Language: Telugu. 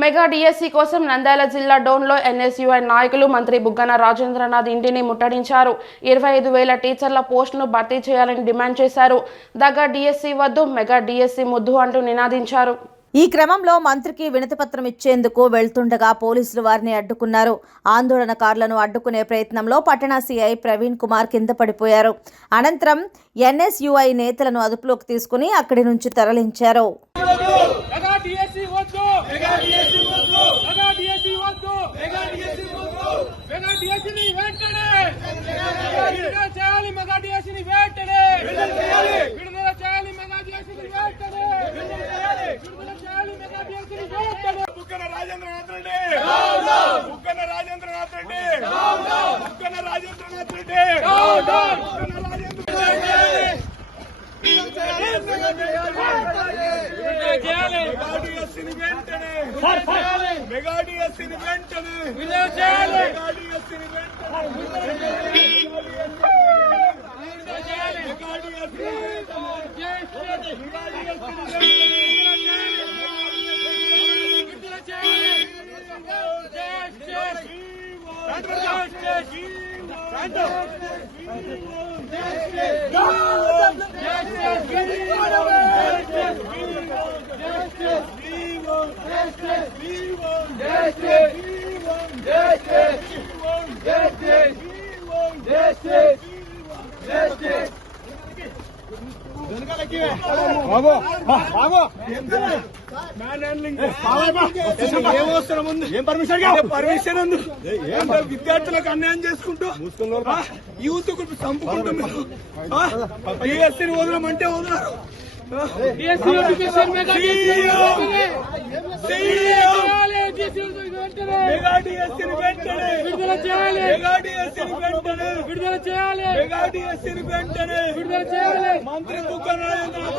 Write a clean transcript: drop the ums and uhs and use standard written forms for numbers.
మెగా డిఎస్సి కోసం నంద్యాల జిల్లా డోన్లో ఎన్ఎస్యుఐ నాయకులు మంత్రి బుగ్గన రాజేంద్రనాథ్ ఇంటిని ముట్టడించారు. 25,000 టీచర్ల పోస్టును భర్తీ చేయాలని డిమాండ్ చేశారు. దగ్గ డిఎస్సి వద్దు, మెగా డిఎస్సి ముద్దు అంటూ నినాదించారు. ఈ క్రమంలో మంత్రికి వినతిపత్రం ఇచ్చేందుకు వెళ్తుండగా పోలీసులు వారిని అడ్డుకున్నారు. ఆందోళనకారులను అడ్డుకునే ప్రయత్నంలో పట్టణ సిఐ ప్రవీణ్ కుమార్ కింద పడిపోయారు. అనంతరం ఎన్ఎస్యుఐ నేతలను అదుపులోకి తీసుకుని అక్కడి నుంచి తరలించారు. బుగ్గన రాజేంద్రనాథ్ రెడ్డి, బుగ్గన రాజేంద్రనాథ్ రెడ్డి, బుగ్గన రాజేంద్రనాథ్ రెడ్డి, పర్మిషన్ ఉంది. విద్యార్థులకు అన్యాయం చేసుకుంటూ యూత్ చంపుకుంటూ డిఎస్సీని వదలమంటే వదలరు. మంత్రి బుగ్గన